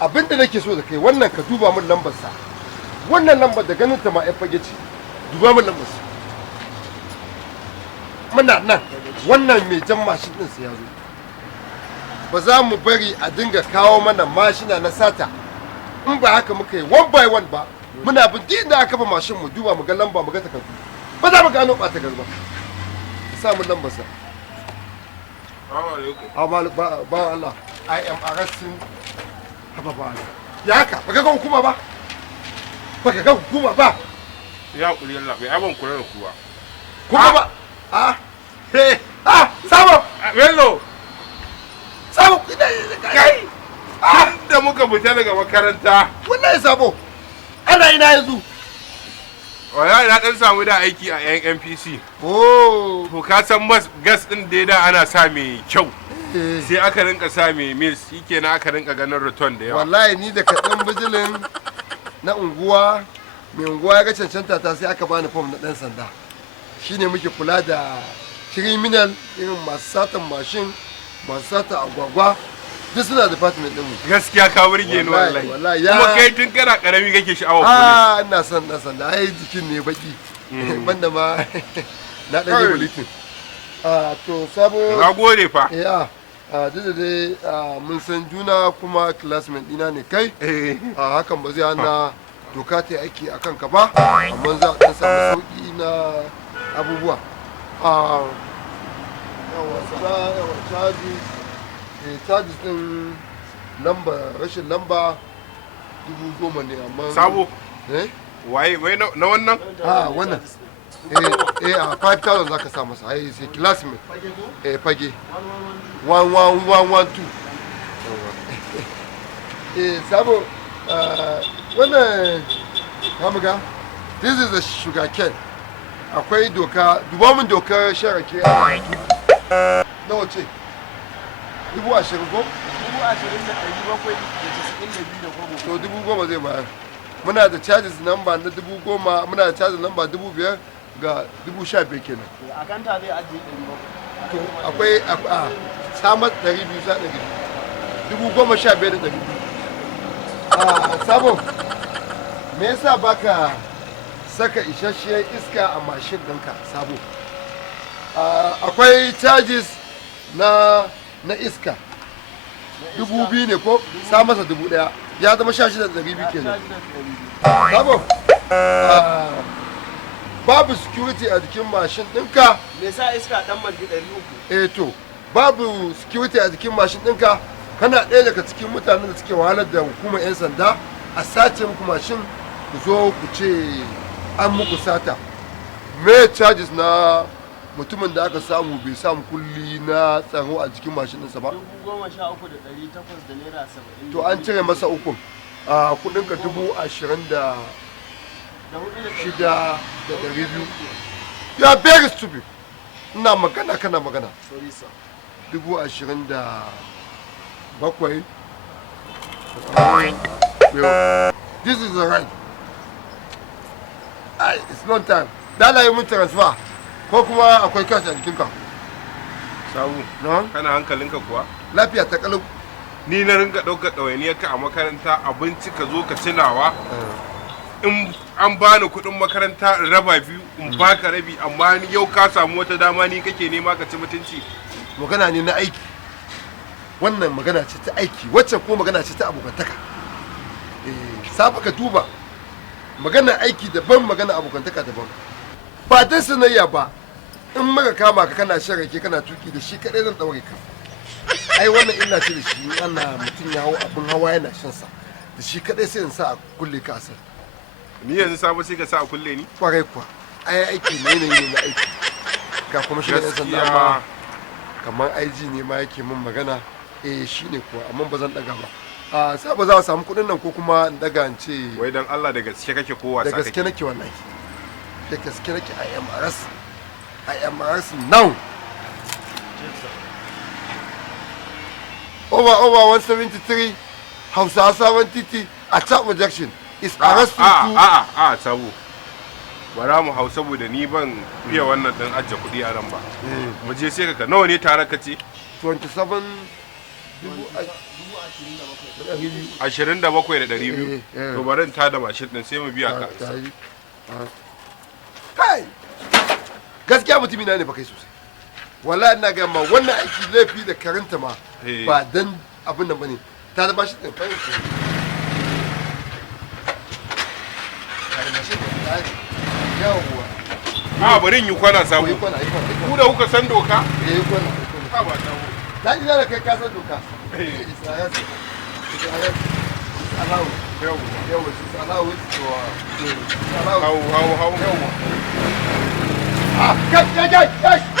abinda nake so da kai wannan ka duba min lambar sa wannan lambar da ganin ta ma ai fage ce duba min lambar sa muna nan wannan mai jan mashin din sa ya zo ba za mu bari a dinga kawo mana mashina na sata in ba haka muka yi one by one ba muna bin din da aka ba mashin mu duba mu ga lamba mu ga takardu ba za mu gano ba ta garba sa mu lambar sa ba Allah I am arresting haba ba ya haka baka ga hukuma ba baka ga hukuma ba ya kuri Allah bai abin kula da kuwa kuma ba he sabo bello sabo kai da muka fita daga makaranta wallahi sabo ana ina yanzu wallahi na dan samu da aiki a yan NPC to ka san gas din da ana sa mai kyau sai aka rinka sa mai mil shikenan aka rinka ganin return da yawa wallahi ni da kaɗan bijilin na unguwa mai unguwa ya ga cancanta ta sai aka bani fom na ɗan sanda shine muke kula da criminal irin masu satan mashin masu sata agwagwa duk suna department ɗinmu gaskiya ka burge ni wallahi kuma kai tun kana karami kake sha'awar police ina son ɗan sanda ai jikin ne baki banda ma na ɗan yi bulletin to sabo na gode fa duk da dai mun san juna kuma classmate ɗina ne kai hakan ba zai hana doka ta aiki a kanka ba amma za a ɗan samu sauƙi na abubuwa charges ɗin lamba rashin lamba 10,000 ne amma sabo waye na wannan wannan 5,000 za ka sa masa ai sai classmate fage 1112 sabo wannan kamuga this is a sugar cane akwai doka duba min dokar sharake na wace 20,000 ko? 20,792 to 10,000 zai bayar muna da charges number na 10,000 muna da charges number 5,000 ga 15,000 kenan a kanta zai ajiye 700 to akwai samar 200 sa 200 15,200 sabo me yasa baka saka isasshiyar iska a mashin ɗinka sabo akwai charges na iska 2,000 ne ko sa masa 1,000 ya zama 16,200 kenan sabo babu security a jikin mashin ɗinka me sa iska dan malki 300 to babu security a jikin mashin ɗinka kana ɗaya daga cikin mutanen da suke wahalar da hukumar 'yan sanda a sace muku mashin ku zo ku ce an muku sata me charges na mutumin da aka samu bai samu kulli na tsaro a jikin mashin ɗinsa ba 13,800 da naira 70 to an cire masa ukun kudinka 26,200 you are very stupid ina magana kana magana 27,000 this is the right it's long time dala yi mun transfer ko kuma akwai cash a jikinka sabu kana hankalinka kuwa lafiya ta kalau ni na ringa ɗaukar ɗawainiyarka a makaranta abinci ka zo ka tunawa in an bani kuɗin makaranta in raba biyu in baka rabi amma ni yau ka samu wata dama ni kake nema ka ci mutunci magana ne na aiki wannan magana ce ta aiki wacce kuma magana ce ta abokantaka safa ka duba magana aiki daban magana abokantaka daban ba dan sanayya ba in maka kama ka kana shan rake kana tuki da shi kadai zan daure ka ai wannan illa ce da shi ana mutum ya hau abin hawa yana shan sa da shi kadai sai in sa a kulle ka asar ni yanzu sabo sai ka sa a kulle ni kwarai kuwa ai aiki ne ne na aiki ga kuma shi da sanda ma kamar IG ne ma yake min magana shine kuwa amma ba zan daga ba sai ba za a samu kuɗin nan ko kuma in daga in ce wai dan Allah da gaske kake ko wasa kake da gaske nake wallahi da gaske nake I am arrested now over 173 Hausa 70 attack rejection is arrested to sabo bara mu hau saboda ni ban fiye wannan din ajiye kuɗi a nan ba mu je sai ka nawa ne tare ka ce 27 27,200 to bari in tada mashin din sai mu biya ka kai gaskiya mutumi na ne ba kai sosai wallahi ina ga ma wannan aiki laifi da karanta ma ba dan abin nan bane ta da mashin din fahimta yawwa a bari in yi kwana samu ku da kuka san doka kwana ha ba ta na ji da kai ka san doka Allow. Hau. Ah, kai.